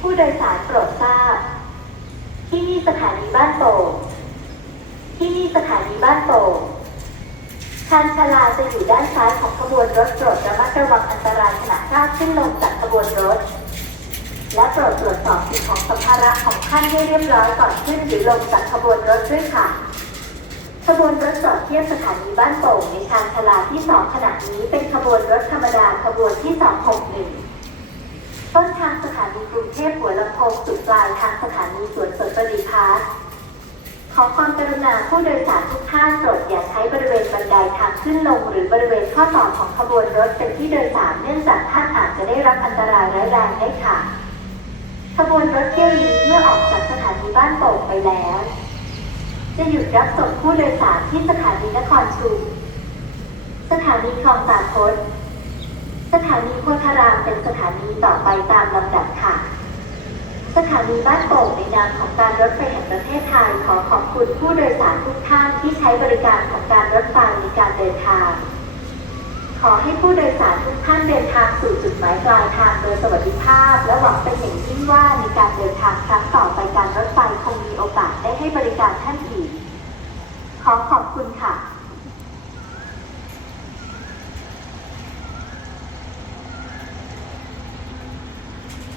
ผู้โดยสารโปรดทราบ ที่นี่สถานีบ้านโป่งที่นี่สถานีบ้านโป่งชานชาลาจะอยู่ด้านซ้ายของขบวนรถโปรดระมัดระวังอันตรายขณะข้ามขึ้นลงจากขบวนรถ และโปรดตรวจสอบสิ่งของสัมภาระของท่านให้เรียบร้อยก่อนขึ้นหรือลงจากขบวนรถด้วยค่ะ ขบวนรถจอดเทียบสถานีบ้านโป่งในชานชลาที่สองขณะนี้เป็นขบวนรถธรรมดาขบวนที่ 261 ต้นทางสถานีกรุงเทพหัวลำโพงสุดปลายทางสถานีสวนสนประดิพาร์คขอความกรุณาผู้โดยสารทุกท่านโปรดอย่าใช้บริเวณบันไดทางขึ้นลง หรือบริเวณข้อต่อของขบวนรถเป็นที่โดยสารเนื่องจากท่านอาจจะได้รับอันตรายร้ายแรงได้ค่ะ ขบวนรถเที่ยวนี้เมื่อออกจากสถานีบ้านโป่งไปแล้ว จะหยุดรับส่งผู้โดยสารที่สถานีนครชุม สถานีคลองตาคดสถานีโพธารามเป็นสถานีต่อไปตามลำดับค่ะ สถานีบ้านโป่งในนามของการรถไฟแห่งประเทศไทยขอขอบคุณผู้โดยสารทุกท่านที่ใช้บริการของการรถไฟในการเดินทาง ขอให้ผู้โดยสารทุกท่านเดินทางสู่จุดหมายปลายทางโดยสวัสดิภาพ และหวังเป็นอย่างยิ่งว่าในการเดินทางครั้งต่อไปการรถไฟ งมีโอกาสได้ให้บริการท่านอีก ขอขอบคุณค่ะ